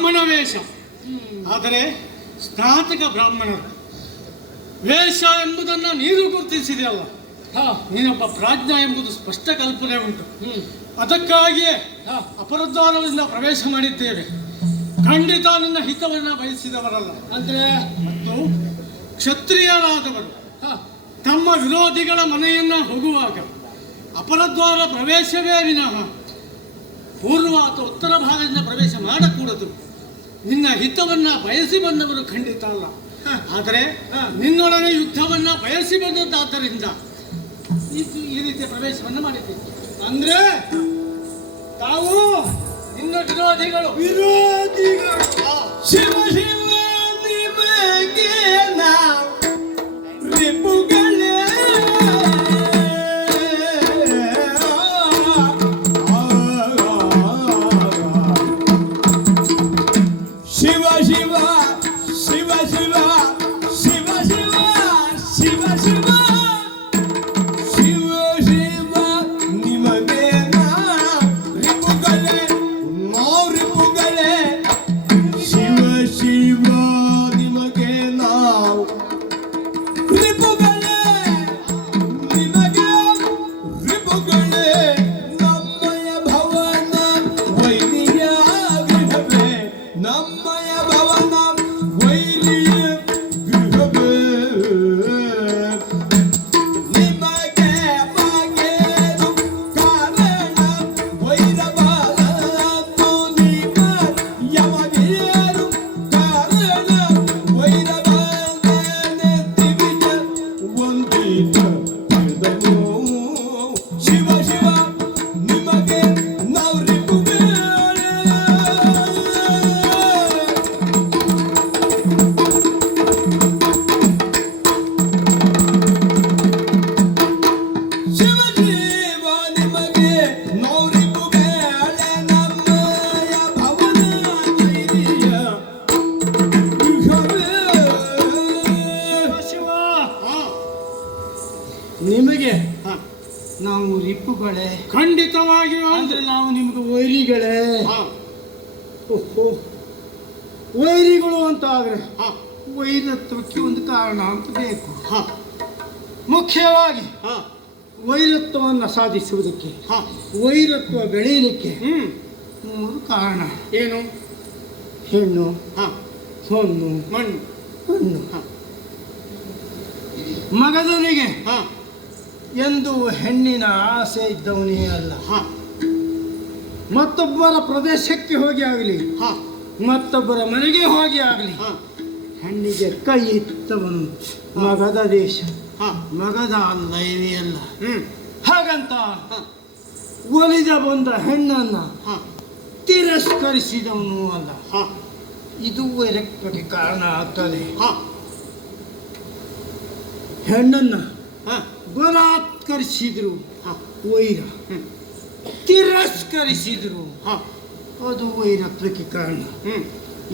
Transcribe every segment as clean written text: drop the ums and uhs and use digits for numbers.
ಬ್ರಾಹ್ಮಣ ವೇಷ. ಆದರೆ ಸ್ನಾತಕ ಬ್ರಾಹ್ಮಣರು ವೇಷ ಎಂಬುದನ್ನು ನೀನು ಗುರುತಿಸಿದೆಯಲ್ಲ, ನೀನೊಬ್ಬ ಪ್ರಾಜ್ಞ ಎಂಬುದು ಸ್ಪಷ್ಟ ಕಲ್ಪನೆ ಉಂಟು. ಅದಕ್ಕಾಗಿಯೇ ಅಪರದ್ವಾರದಿಂದ ಪ್ರವೇಶ ಮಾಡಿದ್ದೇವೆ. ಖಂಡಿತ ನಿನ್ನ ಹಿತವನ್ನು ಬಯಸಿದವರಲ್ಲ. ಅಂದ್ರೆ ಮತ್ತು ಕ್ಷತ್ರಿಯರಾದವರು ತಮ್ಮ ವಿರೋಧಿಗಳ ಮನೆಯನ್ನ ಹೋಗುವಾಗ ಅಪರದ್ವಾರ ಪ್ರವೇಶವೇ ವಿನಃ ಪೂರ್ವ ಅಥವಾ ಉತ್ತರ ಭಾಗದಿಂದ ಪ್ರವೇಶ ಮಾಡಕೂಡದು. ನಿನ್ನ ಹಿತವನ್ನ ಬಯಸಿ ಬಂದವರು ಖಂಡಿತ ಅಲ್ಲ. ಆದರೆ ನಿನ್ನೊಡನೆ ಯುದ್ಧವನ್ನ ಬಯಸಿ ಬಂದದ್ದಾದ್ದರಿಂದ ಈ ರೀತಿಯ ಪ್ರವೇಶವನ್ನು ಮಾಡಿದ್ದೇನೆ. ಅಂದ್ರೆ ತಾವು ನಿನ್ನ ವಿರೋಧಿಗಳು ಶಿವ ಶಿವ ನಿಮಗೆ ನಾವು ರಿಪುಗಳೇ. ಶಿವ ಶಿವ ಶಿವ ಶಿವ ಶಿವ ಶಿವ ಶಿವ ಶಿವ ಶಿವ ಶಿವ ನಿಮಗೆ ರಿಪುಗಳೇ, ನಾವು ರಿಪುಗಳೇ. ಶಿವ ಶಿವ ನಿಮಗೆ ನಾವು ರಿಪುಗಳೇ, ನಿಮಗೆ ರಿಪುಗಳೇ. ನಮ್ಮಯ ಭವನ ವೈರಿಯ ಗೃಹವೇ, ನಮ್ಮಯ ಭವನ ವೈರಿಯ ಗೃಹವೇ. ನಿಮಗೆ ಬಗೆದು ಕಾರಣ ವೈರಬಾರದು, ನಿಮ್ಮ ಯಮಗಿಯರು ಕಾರಣ ವೈರಬಾರನೆ ದಿವಿಜ ವಂದಿತ ಪಿದನು. ಶಿವ ಶಿವ ನಿಮಗೆ ನಾವು ರಿಪುಗಳೇ. ಶಿವ ಶಿವ ನಿಮಗೆ ನಾವು ರಿಪುಗಳೇ, ನಮ್ಮಯ ಭವನ ವೈರಿಯ ಗೃಹವೇ. ಶಿವ ನಿಮಗೆ ನಾವು ರಿಪುಗಳೇ, ಖಂಡಿತವಾಗಿಯೂ ಅಂದ್ರೆ ನಾವು ನಿಮಗೆ ವೈರಿಗಳೇ. ಹಾ, ಓಹೋ, ವೈರಿಗಳು ಅಂತ ಆದ್ರೆ ಹಾ, ವೈರತ್ವಕ್ಕೆ ಒಂದು ಕಾರಣ ಅಂತ ಬೇಕು. ಹಾ, ಮುಖ್ಯವಾಗಿ ಹಾ, ವೈರತ್ವವನ್ನು ಸಾಧಿಸುವುದಕ್ಕೆ, ಹಾ. ವೈರತ್ವ ಬೆಳೆಯಲಿಕ್ಕೆ ಹ್ಮ್ 3 ಕಾರಣ. ಏನು? ಹೆಣ್ಣು, ಹಾ, ಹೊನ್ನು, ಮಣ್ಣು. ಹಣ್ಣು. ಹಾ, ಮಗದನಿಗೆ ಹಾ, ಎಂದು ಹೆಣ್ಣಿನ ಆಸೆ ಇದ್ದವನೇ ಅಲ್ಲ. ಹಾ, ಮತ್ತೊಬ್ಬರ ಪ್ರದೇಶಕ್ಕೆ ಹೋಗಿ ಆಗಲಿ, ಹಾ, ಮತ್ತೊಬ್ಬರ ಮನೆಗೆ ಹೋಗಿ ಆಗಲಿ, ಹಾ, ಹೆಣ್ಣಿಗೆ ಕೈ ಇತ್ತವನು ಮಗದ ದೇಶ, ಹಾ. ಮಗದ ಅಲ್ಲ ಇವೇ ಅಲ್ಲ. ಹ್ಮ್, ಹಾಗಂತ ಹಾ, ಒಲಿದ ಬಂದ ಹೆಣ್ಣನ್ನ ಹಾ, ತಿರಸ್ಕರಿಸಿದವನು ಅಲ್ಲ. ಹಾ, ಇದು ವೈರತ್ವಕ್ಕೆ ಕಾರಣ ಆಗ್ತದೆ. ಹಾ, ಹೆಣ್ಣನ್ನ ಹಾ, ಬಲಾತ್ಕರಿಸಿದ್ರು ಹಾ. ವೈರ, ಹ್ಮ್, ತಿರಸ್ಕರಿಸಿದ್ರು ಹಾ, ಅದು ವೈರತ್ವಕ್ಕೆ ಕಾರಣ. ಹ್ಮ್,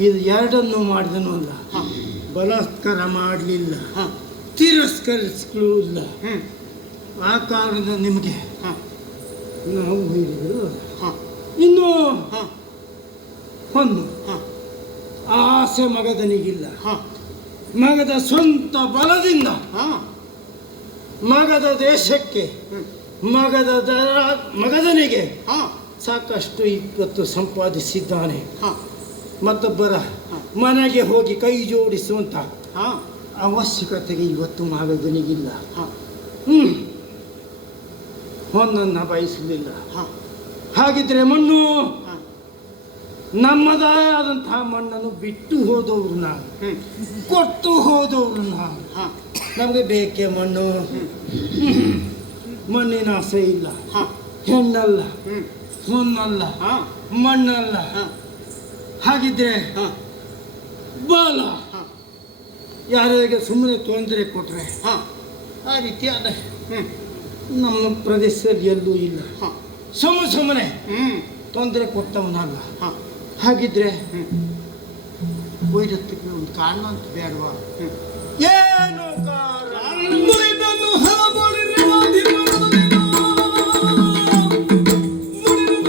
ಇದು ಎರಡನ್ನೂ ಮಾಡಿದನು ಅಲ್ಲ. ಹಾ, ಬಲಾತ್ಕಾರ ಮಾಡಲಿಲ್ಲ, ಹಾ, ತಿರಸ್ಕರಿಸಲಿಲ್ಲ. ಹ್ಮ್, ಆ ಕಾರಣದ ನಿಮಗೆ ಹಾ, ನಾವು ವೈರಿಗಳು ಅಲ್ಲ. ಹಾ, ಇನ್ನು ಹಾ, ಹೊನ್ನು ಹಾ, ಆಸೆ ಮಗದನಿಗಿಲ್ಲ. ಹಾ, ಮಗದ ಸ್ವಂತ ಬಲದಿಂದ ಹಾ, ಮಗದ ದೇಶಕ್ಕೆ, ಹ್ಮ್, ಮಗದನಿಗೆ ಹಾ, ಸಾಕಷ್ಟು ವಿಪತ್ತು ಸಂಪಾದಿಸಿದ್ದಾನೆ. ಹಾ, ಮತ್ತೊಬ್ಬರ ಮನೆಗೆ ಹೋಗಿ ಕೈ ಜೋಡಿಸುವಂತ ಹಾ, ಅವಶ್ಯಕತೆಗೆ ಇವತ್ತು ಮಗದನಿಗಿಲ್ಲ. ಹಾ, ಹೊನ್ನನ್ನು ಬಯಸಲಿಲ್ಲ. ಹಾ, ಹಾಗಿದ್ರೆ ಮಣ್ಣು, ಹಾ, ನಮ್ಮದೇ ಆದಂತಹ ಮಣ್ಣನ್ನು ಬಿಟ್ಟು ಹೋದವರು ನಾವು, ಹ್ಮ್, ಕೊಟ್ಟು ಹೋದವರು ನಾವು. ಹಾ, ನಮಗೆ ಬೇಕೇ ಮಣ್ಣು. ಮಣ್ಣಿನ ಆಸೆ ಇಲ್ಲ. ಹಾ, ಹೆಣ್ಣಲ್ಲ, ಹ್ಮ್, ಹೊನ್ನಲ್ಲ, ಹಾ, ಮಣ್ಣಲ್ಲ. ಹಾ, ಹಾಗಿದ್ರೆ ಹಾ, ಬಲ ಹಾ, ಯಾರಿಗೆ ಸುಮ್ಮನೆ ತೊಂದರೆ ಕೊಟ್ರೆ ಹಾ, ಆ ರೀತಿ ಅದ ಹ್ಮ್, ನಮ್ಮ ಪ್ರದೇಶದಲ್ಲಿ ಎಲ್ಲೂ ಇಲ್ಲ. ಹಾ, ಸುಮ್ಮನೆ ಹ್ಮ್, ತೊಂದರೆ ಕೊಟ್ಟವನಲ್ಲ. ಹಾ, ಹಾಗಿದ್ರೆ ಹ್ಮ್, ವೈರತ್ವಕ್ಕೆ ಒಂದು ಕಾರಣ ಅಂತ ಬೇಡವಾ? ಹ್ಮ್. ಏನು ಕಾರಣ? ಮುರಿದನು ಹರಬಳಿರುವ ದಿನವೊಂದಿನ ಮುರಿರುವ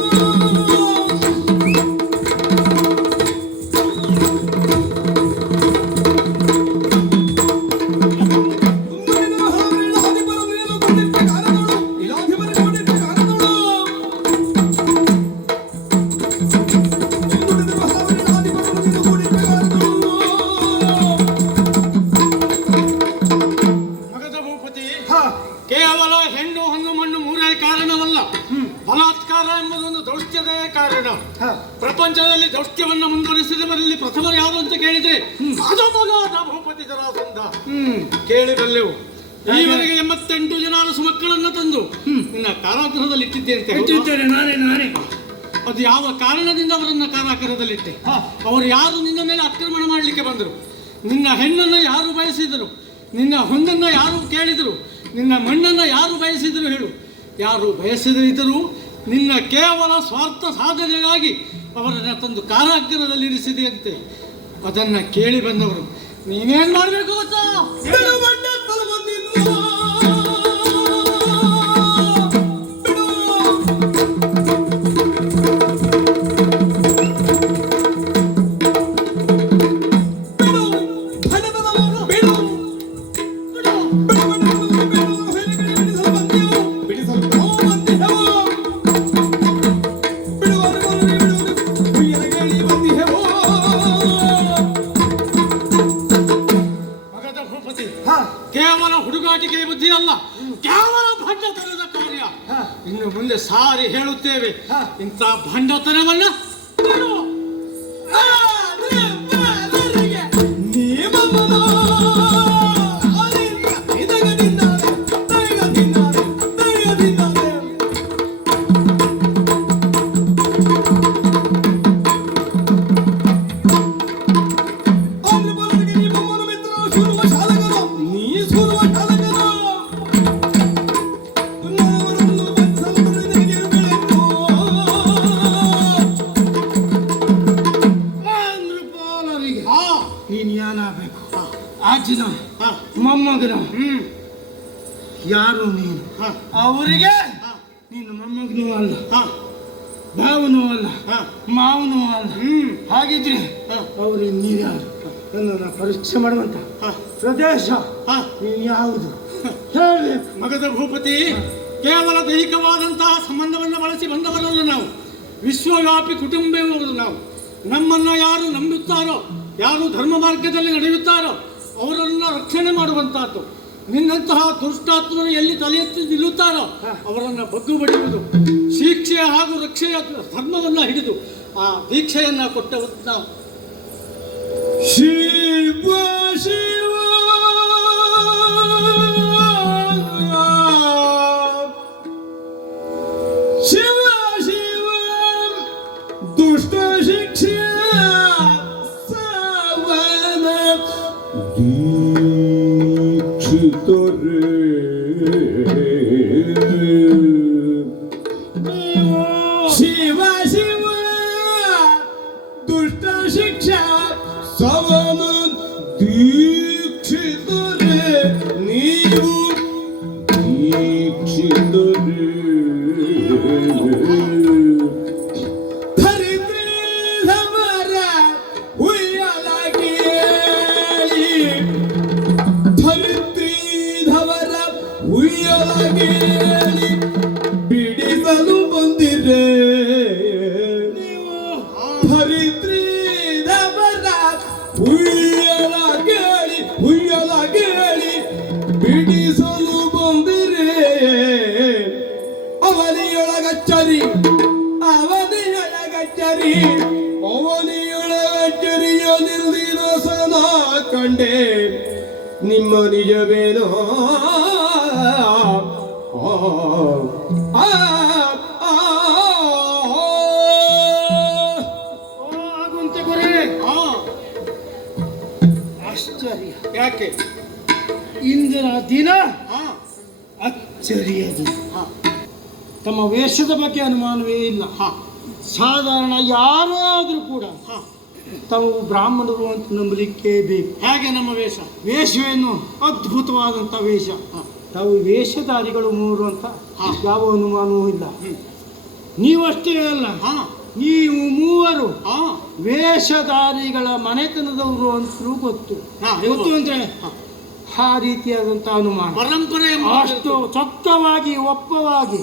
ಪ್ರಥಮ ಯಾರು ಅಂತ ಕೇಳಿದ್ರೆ ಅದು ಮಗ ಭೂಪತಿ ಜರಾಸಂಧ. ಕೇಳಿ ಬಲ್ಲೆವು. ಈವರೆಗೆ 88 ಜನ ಅರಸು ಮಕ್ಕಳನ್ನು ತಂದು ನಿನ್ನ ಕಾರಾಗೃಹದಲ್ಲಿ ಇಟ್ಟಿದ್ದೆ ಅಂತ ಇಟ್ಟಿದ್ದೇನೆ ನಾನೇ. ಅದು ಯಾವ ಕಾರಣದಿಂದ ಅವರನ್ನ ಕಾರಾಗೃಹದಲ್ಲಿಟ್ಟೆ? ಅವರು ಯಾರು ನಿನ್ನ ಮೇಲೆ ಆಕ್ರಮಣ ಮಾಡಲಿಕ್ಕೆ ಬಂದರು? ನಿನ್ನ ಹೆಣ್ಣನ್ನು ಯಾರು ಬಯಸಿದರು? ನಿನ್ನ ಹೊಂದನ್ನು ಯಾರು ಕೇಳಿದರು? ನಿನ್ನ ಮಣ್ಣನ್ನು ಯಾರು ಬಯಸಿದರು ಹೇಳು? ಯಾರು ಬಯಸದಿದ್ದರೂ ನಿನ್ನ ಕೇವಲ ಸ್ವಾರ್ಥ ಸಾಧನೆಗಾಗಿ ಅವರನ್ನು ತಂದು ಕಾರಾಗೃಹದಲ್ಲಿ ಇರಿಸಿದೆಯಂತೆ. ಅದನ್ನು ಕೇಳಿ ಬಂದವರು ನೀನೇನು ಮಾಡಬೇಕು ಗೊತ್ತಾ? ಕೇವಲ ಹುಡುಗಾಟಿಕೆ ಬುದ್ಧಿ ಅಲ್ಲ, ಕೇವಲ ಭಂಡತನದ ಕಾರ್ಯ. ಇನ್ನು ಮುಂದೆ ಸಾರಿ ಹೇಳುತ್ತೇವೆ, ಇಂಥ ಭಂಡತನವನ್ನ ಬಿಡು. ನೀನು ಏನಾಗಬೇಕು? ಅಜ್ಜನ ಮೊಮ್ಮಗನ ಯಾರು ನೀನು? ಅವರಿಗೆ ನೀನು ಮೊಮ್ಮಗನೂ ಅಲ್ಲ, ಭಾವನೂ ಅಲ್ಲ, ಮಾವನೂ ಅಲ್ಲ. ಹಾಗಿದ್ರೆ ಅವ್ರಿಗೆ ನೀವ್ಯಾರು? ನನ್ನನ್ನು ಪರೀಕ್ಷೆ ಮಾಡುವಂತ ಪ್ರದೇಶ ನೀನು ಯಾವುದು ಹೇಳಬೇಕು. ಮಗದ ಭೂಪತಿ, ಕೇವಲ ದೈಹಿಕವಾದಂತಹ ಸಂಬಂಧವನ್ನು ಬಳಸಿ ಬಂದವರಲ್ಲ ನಾವು. ವಿಶ್ವವ್ಯಾಪಿ ಕುಟುಂಬವರು ನಾವು. ನಮ್ಮನ್ನು ಯಾರು ನಂಬುತ್ತಾರೋ, ಯಾರು ಧರ್ಮ ಮಾರ್ಗದಲ್ಲಿ ನಡೆಯುತ್ತಾರೋ ಅವರನ್ನು ರಕ್ಷಣೆ ಮಾಡುವಂತಹದ್ದು. ನಿನ್ನಂತಹ ದುಷ್ಟಾತ್ಮರು ಎಲ್ಲಿ ತಲೆ ಎತ್ತಿ ನಿಲ್ಲುತ್ತಾರೋ ಅವರನ್ನು ಬಗ್ಗು ಬಡಿಯುವುದು, ಶಿಕ್ಷೆ ಹಾಗೂ ರಕ್ಷೆಯ ಧರ್ಮವನ್ನು ಹಿಡಿದು ಆ ದೀಕ್ಷೆಯನ್ನು ಕೊಟ್ಟವರು ನಾವು. ಶಿವ ಶಿವ ಶಿವ ಶಿವ ದುಷ್ಟ ಶಿಕ್ಷೆ ಸವನ ದೀಕ್ಷಿತರೇ ಶಿವ ಶಿವ ದುಷ್ಟ ಶಿಕ್ಷಾ ಸವನ ದೀಕ್ಷಿತರೇ ನೀವು ದೀಕ್ಷಿತರೇ ಧರಿತ್ರೀಧವರ ಹುಯ್ಯಲಗೇಳಿ ಧರಿತ್ರೀಧವರ ಹುಯ್ಯಲಗೇಳಿ ಬಿಡಿಸಲು ಬಂದಿರೆ ನೀವು ಧರಿತ್ರೀಧವರ ಹುಯ್ಯಲಗೇಳಿ ಬಿಡಿಸಲು ಬಂದಿರೆ ಅವನಿಯೊಳಗಚ್ಚರಿ ಅವನಿಯೊಳಗಚ್ಚರಿಯ ನಿಲ್ಲಿರಸನ ಕಂಡೆ ನಿಮ್ಮ ನಿಜವೇನೋ ಆಗುಂತೆ ಗುರೇ. ಆಶ್ಚರ್ಯ. ಯಾಕೆ? ಇಂದಿನ ದಿನ ಅಚ್ಚರಿಯ ದಿನ. ತಮ್ಮ ವೇಷದ ಬಗ್ಗೆ ಅನುಮಾನವೇ ಇಲ್ಲ. ಸಾಧಾರಣ ಯಾರಾದರೂ ಕೂಡ ತಾವು ಬ್ರಾಹ್ಮಣರು ಅಂತ ನಂಬಲಿಕ್ಕೆ ಬೇಕು. ಹೇಗೆ ನಮ್ಮ ವೇಷ? ವೇಷವೇನು ಅದ್ಭುತವಾದಂಥ ವೇಷ. ತಾವು ವೇಷಧಾರಿಗಳು ಮೂರು ಅಂತ ಯಾವ ಅನುಮಾನವೂ ಇಲ್ಲ. ನೀವಷ್ಟೇ ಅಲ್ಲ, ನೀವು ಮೂವರು ವೇಷಧಾರಿಗಳ ಮನೆತನದವರು ಅಂತಲೂ ಗೊತ್ತು. ಗೊತ್ತು ಅಂದ್ರೆ ಆ ರೀತಿಯಾದಂಥ ಅನುಮಾನ. ಪರಂಪರೆ ಅಷ್ಟು ಚೊಕ್ಕವಾಗಿ ಒಪ್ಪವಾಗಿ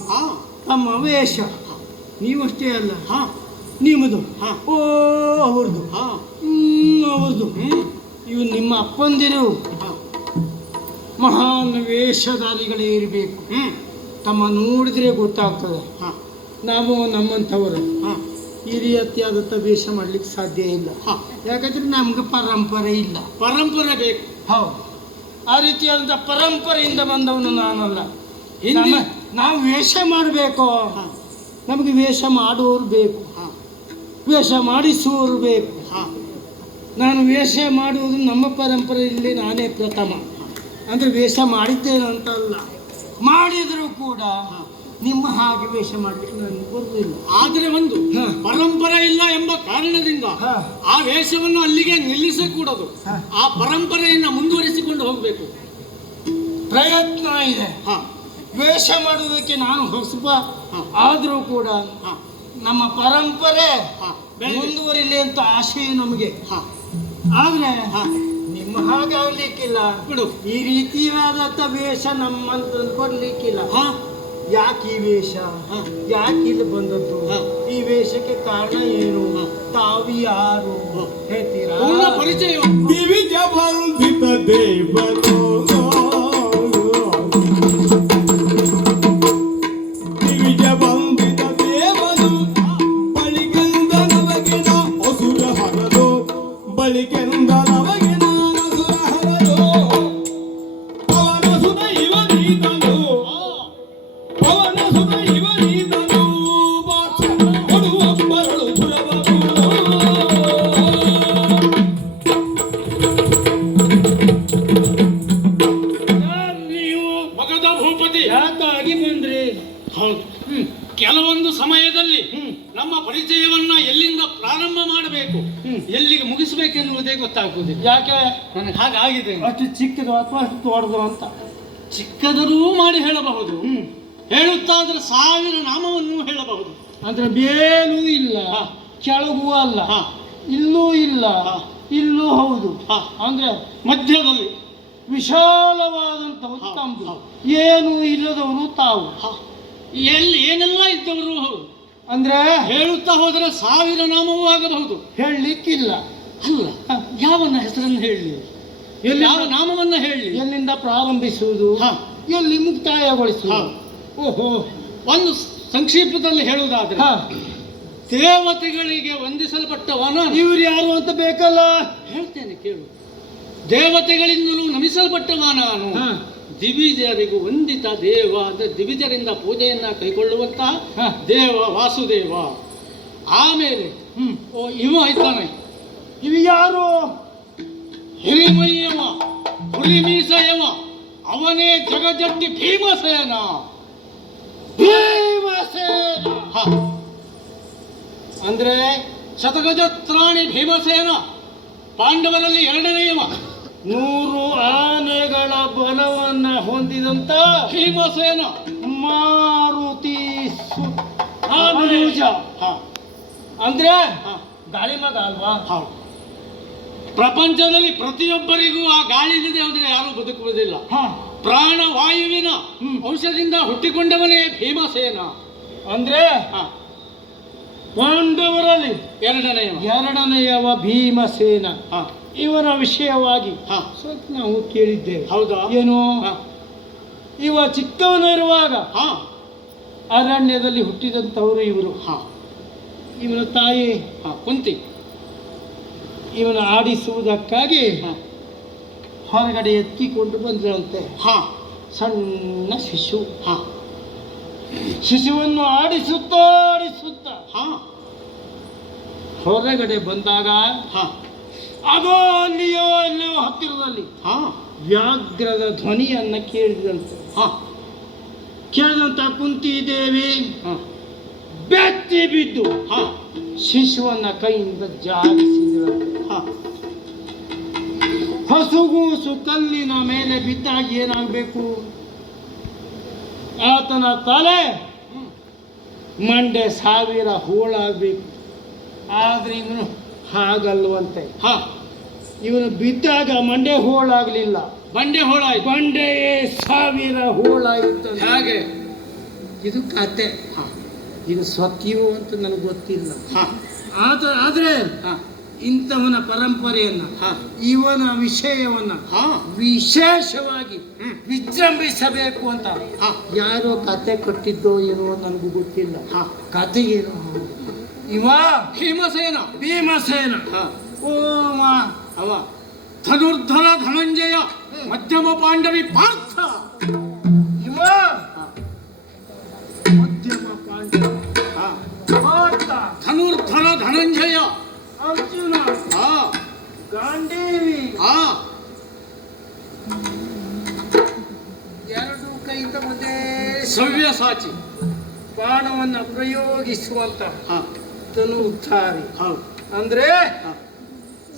ತಮ್ಮ ವೇಷ. ನೀವಷ್ಟೇ ಅಲ್ಲ, ನಿಮ್ಮದು ಓ ಅವ್ರದ್ದು ಅವ್ರದ್ದು. ಇವು ನಿಮ್ಮ ಅಪ್ಪಂದಿರು ಮಹಾನ್ ವೇಷಧಾರಿಗಳೇ ಇರಬೇಕು. ತಮ್ಮ ನೋಡಿದ್ರೆ ಗೊತ್ತಾಗ್ತದೆ ನಾವು ನಮ್ಮಂಥವರು. ಈ ರೀತಿಯಾದಂಥ ವೇಷ ಮಾಡ್ಲಿಕ್ಕೆ ಸಾಧ್ಯ ಇಲ್ಲ. ಯಾಕಂದ್ರೆ ನಮ್ಗೆ ಪರಂಪರೆ ಇಲ್ಲ. ಪರಂಪರೆ ಬೇಕು. ಹೌದು, ಆ ರೀತಿಯಾದಂಥ ಪರಂಪರೆಯಿಂದ ಬಂದವನು ನಾನಲ್ಲ. ನಾವು ವೇಷ ಮಾಡಬೇಕು, ನಮಗೆ ವೇಷ ಮಾಡುವವರು ಬೇಕು, ವೇಷ ಮಾಡಿಸುವವರು ಬೇಕು. ನಾನು ವೇಷ ಮಾಡುವುದು ನಮ್ಮ ಪರಂಪರೆಯಲ್ಲಿ ನಾನೇ ಪ್ರಥಮ. ಅಂದರೆ ವೇಷ ಮಾಡಿದ್ದೇನೆ ಅಂತಲ್ಲ, ಮಾಡಿದರೂ ಕೂಡ ನಿಮ್ಮ ಹಾಗೆ ವೇಷ ಮಾಡಲಿಕ್ಕೆ ನನಗೆ ಬರುವುದಿಲ್ಲ. ಆದರೆ ಒಂದು ಪರಂಪರೆ ಇಲ್ಲ ಎಂಬ ಕಾರಣದಿಂದ ಆ ವೇಷವನ್ನು ಅಲ್ಲಿಗೆ ನಿಲ್ಲಿಸಕೂಡದು. ಆ ಪರಂಪರೆಯನ್ನು ಮುಂದುವರಿಸಿಕೊಂಡು ಹೋಗಬೇಕು. ಪ್ರಯತ್ನ ಇದೆ. ವೇಷ ಮಾಡುವುದಕ್ಕೆ ನಾನು ಹೊಸಬ ಆದರೂ ಕೂಡ ನಮ್ಮ ಪರಂಪರೆ ಮುಂದುವರಿಲಿ ಅಂತ ಆಶೆ ನಮಗೆ. ಆದ್ರೆ ನಿಮ್ಮ ಹಾಗಾಗ್ಲಿಕ್ಕಿಲ್ಲ ಬಿಡು. ಈ ರೀತಿಯಾದಂಥ ವೇಷ ನಮ್ಮಂತ ಬರ್ಲಿಕ್ಕಿಲ್ಲ. ಯಾಕೆ ಈ ವೇಷ, ಯಾಕೆ ಇಲ್ಲಿ ಬಂದದ್ದು, ಈ ವೇಷಕ್ಕೆ ಕಾರಣ ಏನು, ತಾವು ಯಾರು ಹೇಳ್ತೀರಾ? ಪರಿಚಯ ದಿವಿಜ ಬಂಧಿತ ದೇವನು, ದಿವಿಜ ಬಂಧಿತ ದೇವನು, ಬಳಿಗೆಂದ ನವಗಿನ ಅಸುರ ಹರದು, ಬಳಿಗೆಂದ ನವಗಿನ ಅಸುರ ಹರದು, ಪವನ ಸುತ ಇವನೀತನು, ಪವನ ಸುತ ಇವನೀತನು, ಕೊಡುವಬ್ಬರಳು ಸುರವನು. ನೀವು ಮಗಧ ಭೂಪತಿ ಯಾಕಾಗಿ ಬಂದ್ರಿ? ಹೌದು. ಕೆಲವೊಂದು ಸಮಯದಲ್ಲಿ ನಮ್ಮ ಪರಿಚಯವನ್ನ ಎಲ್ಲಿಂದ ಪ್ರಾರಂಭ ಮಾಡಬೇಕು, ಎಲ್ಲಿಗೆ ಮುಗಿಸಬೇಕೆನ್ನುವುದೇ ಗೊತ್ತಾಗುವುದಿಲ್ಲ. ಯಾಕೆ ನನಗೆ ಹಾಗಾಗಿದೆ. ಅಷ್ಟು ಚಿಕ್ಕದು ಅಥವಾ ಅಷ್ಟು ದೊಡ್ಡದು ಅಂತ ಚಿಕ್ಕದರೂ ಮಾಡಿ ಹೇಳಬಹುದು, ಹೇಳುತ್ತಾದ್ರೆ 1000 ನಾಮವನ್ನು ಹೇಳಬಹುದು. ಅಂದ್ರೆ ಮೇಲೂ ಇಲ್ಲ, ಕೆಳಗೂ ಅಲ್ಲ, ಇಲ್ಲೂ ಇಲ್ಲ, ಇಲ್ಲೂ ಹೌದು. ಅಂದ್ರೆ ಮಧ್ಯದಲ್ಲಿ ವಿಶಾಲವಾದಂತಹ ತಮ್ಮದು, ಏನು ಇಲ್ಲದವರು ತಾವು. ಎಲ್ಲಿ ಏನೆಲ್ಲ ಇದ್ದವರು ಹೌದು. ಅಂದ್ರೆ ಹೇಳುತ್ತಾ ಹೋದರೆ 1000 ನಾಮವೂ ಆಗಬಹುದು. ಹೇಳಲಿಕ್ಕಿಲ್ಲ. ಅಲ್ಲ, ಯಾವನ್ನ ಹೆಸರನ್ನು ಹೇಳಿ, ಯಾವ ನಾಮವನ್ನ ಹೇಳಿ, ಎಲ್ಲಿಂದ ಪ್ರಾರಂಭಿಸುವುದು, ಎಲ್ಲಿ ಮುಕ್ತಾಯಗೊಳಿಸುವುದು. ಓಹೋ, ಒಂದು ಸಂಕ್ಷಿಪ್ತದಲ್ಲಿ ಹೇಳುವುದಾದ್ರೆ ದೇವತೆಗಳಿಗೆ ವಂದಿಸಲ್ಪಟ್ಟವನ. ಇವ್ರು ಯಾರು ಅಂತ ಬೇಕಲ್ಲ, ಹೇಳ್ತೇನೆ ಕೇಳು. ದೇವತೆಗಳಿಂದಲೂ ನಮಿಸಲ್ಪಟ್ಟವ ನಾನು. ದಿವಿಜರಿಗೂ ವಂದಿತ ದೇವ ಅಂದ್ರೆ ದಿವಿಜರಿಂದ ಪೂಜೆಯನ್ನ ಕೈಗೊಳ್ಳುವಂತಹ ದೇವ ವಾಸುದೇವ. ಆಮೇಲೆ ಇವ ಇದ್ದಾನೆ, ಇವು ಯಾರು? ಹಿರಿಮಯ್ಯವ, ಹುಲಿಮೀಸಯವ, ಅವನೇ ಜಗಜಟ್ಟಿ ಭೀಮಸೇನ. ಭೀಮಸೇನ ಅಂದ್ರೆ ಶತಗಜತ್ರಾಣಿ ಭೀಮಸೇನ, ಪಾಂಡವರಲ್ಲಿ 2ನೇಯವ. 100 ಆನೆಗಳ ಬಲವನ್ನ ಹೊಂದಿದಂತ ಭೀಮಸೇನ. ಮಾರುತಿ ಅನುಜ. ಅಂದ್ರೆ ಗಾಳಿ ಮಗ ಅಲ್ವಾ? ಪ್ರಪಂಚದಲ್ಲಿ ಪ್ರತಿಯೊಬ್ಬರಿಗೂ ಆ ಗಾಳಿ ಇಲ್ಲದೆ ಹೋದ್ರೆ ಯಾರು ಬದುಕುವುದಿಲ್ಲ. ಪ್ರಾಣವಾಯುವಿನ ಅಂಶದಿಂದ ಹುಟ್ಟಿಕೊಂಡವನೇ ಭೀಮಸೇನ. ಅಂದ್ರೆ ಪಾಂಡವರಲ್ಲಿ 2ನೇಯವ ಭೀಮಸೇನ. ಇವನ ವಿಷಯವಾಗಿ ಸ್ವಲ್ಪ ನಾವು ಕೇಳಿದ್ದೇವೆ. ಹೌದಾ? ಏನು, ಇವ ಚಿಕ್ಕವನಿರುವಾಗ ಅರಣ್ಯದಲ್ಲಿ ಹುಟ್ಟಿದಂಥವರು ಇವರು. ಇವನ ತಾಯಿ ಕುಂತಿ ಇವನ ಆಡಿಸುವುದಕ್ಕಾಗಿ ಹೊರಗಡೆ ಎತ್ತಿಕೊಂಡು ಬಂದ್ರಂತೆ. ಸಣ್ಣ ಶಿಶು. ಶಿಶುವನ್ನು ಆಡಿಸುತ್ತಾ ಹೊರಗಡೆ ಬಂದಾಗ ಅದೋ ಅಲ್ಲಿಯೋ ಅಲ್ಲಿಯೋ ಹತ್ತಿರದಲ್ಲಿ ವ್ಯಾಘ್ರದ ಧ್ವನಿಯನ್ನ ಕೇಳಿದಂತೆ. ಕೇಳಿದಂತ ಕುಂತಿ ದೇವಿ ಬೆತ್ತಿ ಬಿದ್ದು ಶಿಶುವನ್ನ ಕೈಯಿಂದ ಜಾರಿಸಿದರಂತೆ. ಹೊಸಗೂಸು ಕಲ್ಲಿನ ಮೇಲೆ ಬಿದ್ದಾಗ ಏನಾಗಬೇಕು? ಆತನ ತಲೆ ಮಂಡೆ 1000 ಹೋಳಾಗಬೇಕು. ಆದ್ರೆ ಇವನು ಹಾಗಲ್ವಂತೆ. ಇವನು ಬಿದ್ದಾಗ ಮಂಡೆ ಹೋಳಾಗ್ಲಿಲ್ಲ, ಬಂಡೆ ಹೋಳಾಯ್ತು. ಬಂಡೆಯೇ 1000 ಹೋಳಾಯಿತು. ಹಾಗೆ ಇದು ಕತೆ. ಇದು ಸತ್ಯವೋ ಅಂತ ನನಗೆ ಗೊತ್ತಿಲ್ಲ. ಆದ್ರೆ ಇಂಥವನ ಪರಂಪರೆಯನ್ನ, ಇವನ ವಿಷಯವನ್ನ ವಿಶೇಷವಾಗಿ ವಿಜೃಂಭಿಸಬೇಕು ಅಂತ ಯಾರೋ ಕತೆ ಕಟ್ಟಿದ್ದೋ ಏನೋ ನನಗೂ ಗೊತ್ತಿಲ್ಲ. ಕತೆ ಏನು ಇವ ಭೀಮಸೇನ. ಭೀಮಸೇನ. ಹ. ಓಮ ಅವ ಧನುರ್ಧರ ಧನಂಜಯ ಮಧ್ಯಮ ಪಾಂಡವಿ ಪಾರ್ಥ. ಇವ ಮಧ್ಯಮ ಪಾಂಡವ ಹ. ಪಾರ್ಥ. ಧನುರ್ಧರ ಧನಂಜಯ ಅರ್ಜುನ ಹಾ ಗಾಂಡೀವಿ. ಹಾ ಎರಡು ಕೈಯಿಂದ ಮುಂದೆ ಸವ್ಯಸಾಚಿ. ಬಾಣವನ್ನು ಪ್ರಯೋಗಿಸುವಂತ ಹಾ ಧನುರ್ಧಾರಿ ಹೌದು. ಅಂದ್ರೆ ಹ.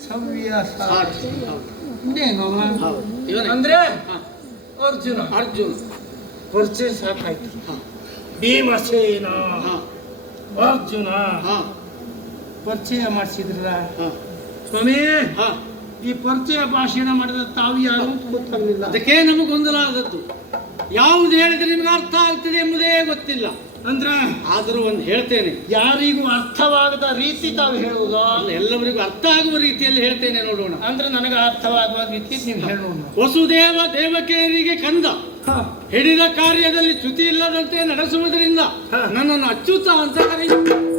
ಸವ್ಯಸಾಚಿ. ಸಾಚಿ. ಹೌದು. ಇನ್ನೇನು ಹೌದು. ಇವನೇ. ಅಂದ್ರೆ ಹ. ಅರ್ಜುನ. ಅರ್ಜುನ. ಪರಿಚಯ ಸಾಕಾಯ್ತು. ಹ. ಭೀಮಸೇನ ಹ. ಅರ್ಜುನ ಹ. ಪರಿಚಯ ಮಾಡಿಸಿದ್ರ ಹ. ಸ್ವಾಮಿ. ಹ. ಈ ಪರಿಚಯ ಭಾಷಣ ಮಾಡಿದ ತಾವು ಯಾರು ಅಂತ ಗೊತ್ತಾಗಲಿಲ್ಲ. ಅದಕ್ಕೆ ನಮಗೆ ಗೊಂದಲ ಆದದ್ದು. ಯಾವುದು ಹೇಳಿದ್ರೆ ನಿಮ್ಗೆ ಅರ್ಥ ಆಗ್ತದೆ ಎಂಬುದೇ ಗೊತ್ತಿಲ್ಲ. ಅಂದ್ರೆ ಆದರೂ ಒಂದು ಹೇಳ್ತೇನೆ. ಯಾರಿಗೂ ಅರ್ಥವಾಗದ ರೀತಿ ತಾವು ಹೇಳುವುದಾ? ಅಲ್ಲ, ಎಲ್ಲರಿಗೂ ಅರ್ಥ ಆಗುವ ರೀತಿಯಲ್ಲಿ ಹೇಳ್ತೇನೆ, ನೋಡೋಣ. ಅಂದ್ರೆ ನನಗೆ ಅರ್ಥವಾಗುವ ರೀತಿ ನೀವು ಹೇಳೋಣ. ವಸುದೇವ ದೇವಕಿಯರಿಗೆ ಕಂದ ಹಿಡಿದ ಕಾರ್ಯದಲ್ಲಿ ಚ್ಯುತಿ ಇಲ್ಲದಂತೆ ನಡೆಸುವುದರಿಂದ ನನ್ನನ್ನು ಅಚ್ಯುತ ಅಂತ ಕರೆಯುತ್ತಾರೆ.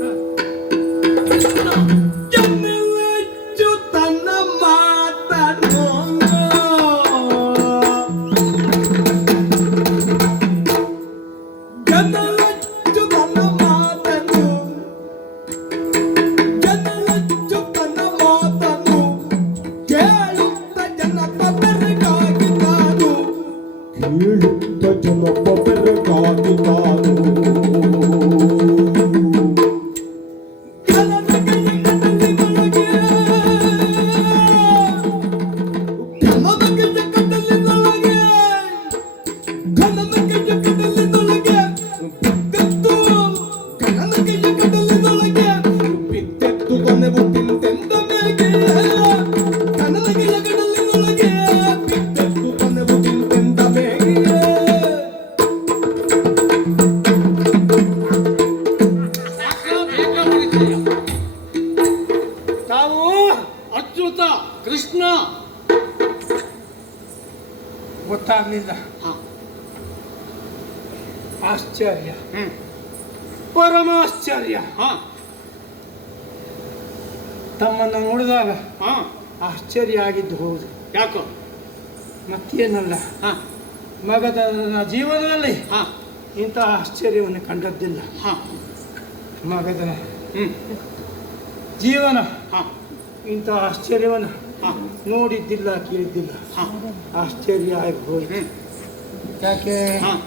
ತನ್ನ ಮಾತನ್ನು ಜನಲಚ್ಚು ತನ್ನ ಮಾತನ್ನು ಜನಲಚ್ಚು ತನ್ನ ಮಾತನ್ನು ಕೇಳುತ್ತ ಜನಪ್ಪ ಬೆರಗಾಗಿದ್ದಾನು ಕೇಳುತ್ತ ಜನಪ್ಪ ಬೆರಗಾಗಿದ್ದಾನು ತಾವು ಅಚ್ಯುತ ಕೃಷ್ಣ ಗೊತ್ತಾಗ್ಲಿಲ್ಲ. ಹ. ಆಶ್ಚರ್ಯ, ಹ್ಮ್. ಪರಮಾಶ್ಚರ್ಯ. ಹ. ತಮ್ಮನ್ನು ನೋಡಿದಾಗ ಹ. ಆಶ್ಚರ್ಯ ಆಗಿದ್ದು ಹೌದು. ಯಾಕೋ? ಮತ್ತೇನಲ್ಲ, ಹ. ಮಗದ ಜೀವನದಲ್ಲಿ ಹ. ಇಂಥ ಆಶ್ಚರ್ಯವನ್ನು ಕಂಡದ್ದಿಲ್ಲ. ಹ. ಮಗದ ಹ್ಮ್. ಜೀವನ ಹ. ಇಂಥ ಆಶ್ಚರ್ಯವನ್ನು ಹ. ನೋಡಿದ್ದಿಲ್ಲ, ಕೇಳಿದ್ದಿಲ್ಲ. ಹ. ಆಶ್ಚರ್ಯ ಆಗಿ ಹೋಯ್ತು. ಹ್ಮ್. ಯಾಕೆ? ಹ.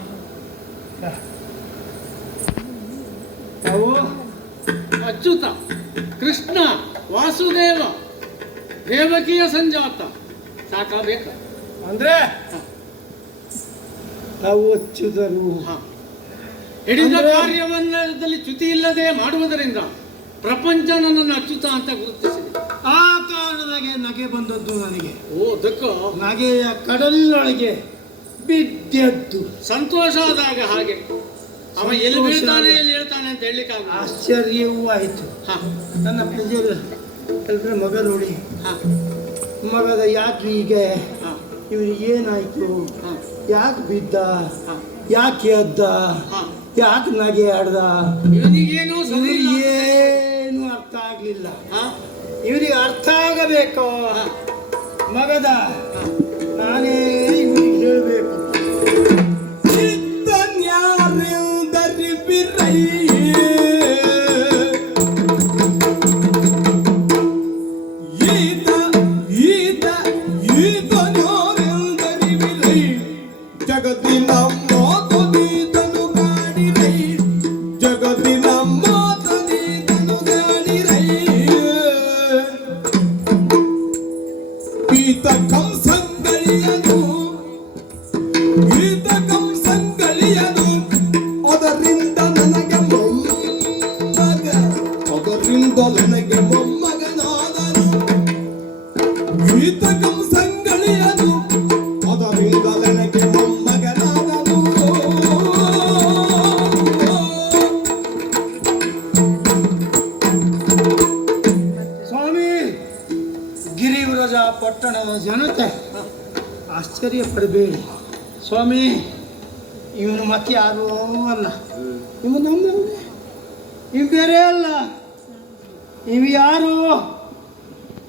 ನಾವು ಅಚ್ಯುತ ಕೃಷ್ಣ ವಾಸುದೇವ ದೇವಕಿಯ ಸಂಜಾತ ಸಾಕಬೇಕ. ಅಂದ್ರೆ ನಾವು ಅಚ್ಚುತರು. ಹ. ಹಿಡಿದ ಅಂದ್ರೆ- ಕಾರ್ಯವನ್ನದಲ್ಲಿ ಚ್ಯುತಿ ಇಲ್ಲದೆ ಮಾಡುವುದರಿಂದ ಪ್ರಪಂಚ ನನ್ನನ್ನು ಅಚ್ಯುತ ಅಂತ ಗುರುತಿಸಿದೆ. ಆ ಕಾರಣದಾಗೆ ನಗೆ ಬಂದದ್ದು ನನಗೆ. ಓ ದಕ್ಕ ನಗೆಯ ಕಡಲಿನೊಳಗೆ ಬಿದ್ದದ್ದು. ಸಂತೋಷ ಆದಾಗ ಹಾಗೆ ಅವ ಎಲ್ಲಿ ಸಂತೋಷ ಬೀಳ್ತಾನೆ ಆದ- ಎಲ್ಲಿ ಹೇಳ್ತಾನೆ ಅಂತ ಹೇಳಲಿಕ್ಕೆ ಆಶ್ಚರ್ಯವೂ ಆಯಿತು. ನನ್ನ ಪ್ರಜೆಗಳು ಎಲ್ಲರ ಮಗ ನೋಡಿ, ಮಗದ ಯಾಕೆ ಹೀಗೆ, ಇವನಿಗೆ ಏನಾಯ್ತು, ಯಾಕೆ ಬಿದ್ದ, ಯಾಕೆ ಎದ್ದ, ಯಾಕೆ ನಗೆ ಆಡ್ದ, ಇವನಿಗೇನು ಸರಿ ಇಲ್ಲ. ಏನು ಅರ್ಥ ಆಗ್ಲಿಲ್ಲ. ಇವನಿಗೆ ಅರ್ಥ ಆಗಬೇಕು. ಮಗದ ನಾನೇ ಇವನಿಗೆ ಹೇಳಬೇಕು. ಜಗತ್ತಿನ ಮಾತನು ಗಾಡಿರೈ, ಜಗತ್ತಿನ ಮಾತನು ಗಾಡಿರೈ. ಪೀತ ಕಂಸಂಗಳಿಯನು, ಪೀತ ಕಂಸಂಗಳಿಯನು, ಅದರಿಂದ ನನಗೆ ಮೊಮ್ಮಗ, ಅದರಿಂದ ನನಗೆ ಮೊಮ್ಮಗನಾದನು. ಪೀತ ಕಂಸಂಗಳಿಯನು, ಅದರಿಂದ ನನಗೆ ಮೊಮ್ಮಗನಾದನು. ಸ್ವಾಮಿ, ಗಿರಿವ್ರಜ ಪಟ್ಟಣದ ಜನತೆ ಆಶ್ಚರ್ಯ ಪಡಬೇಡಿ. ಸ್ವಾಮಿ, ಇವನು ಮತ್ತೆ ಯಾರೂ ಅಲ್ಲ, ಇವನು ನಮ್ಮ ಇವ್ ಬೇರೆ ಅಲ್ಲ, ಇವು ಯಾರು